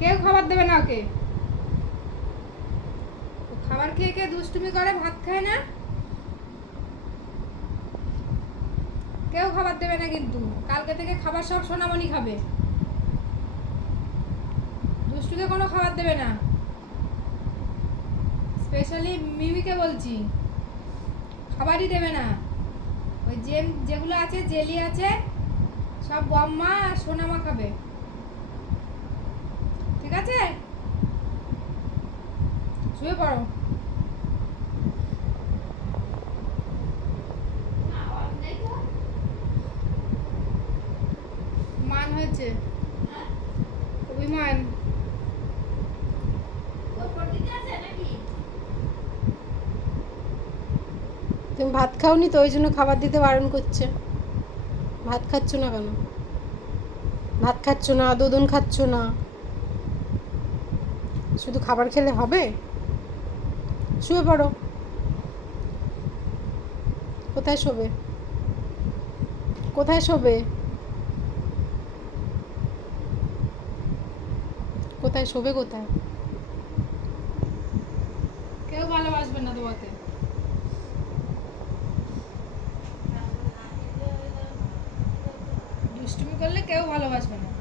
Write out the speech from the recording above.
কেউ খাবার দেবে না ওকে। খাবার খেয়ে খেয়ে দুষ্টুমি করে, ভাত খায় না। কেউ খাবার দেবে না কিন্তু। কালকে থেকে খাবার সব সোনামণি খাবে। দুষ্টুকে কোনো খাবার দেবে না। স্পেশালি মিমিকে বলছি। খাবারই দেবে না। ওই যেগুলো আছে, জেলি আছে, সব বম্মা আর সোনামা খাবে। আছে শুয়ে পড়ো। মান হয়েছে। অভিমান। তুমি ভাত খাওনি তো, ওই জন্য খাবার দিতে বারণ করছে। ভাত খাচ্ছ না কেন? ভাত খাচ্ছ না দুধন খাচ্ছ না। শুধু খাবার খেলে হবে? শুয়ে পড়ো। কোথায় শোবে? কোথায় শোবে? কোথায় শোবে কোথায়? কেউ ভালোবাসবে না তোমাকে। দুষ্টুমি করলে কেউ ভালোবাসবে না।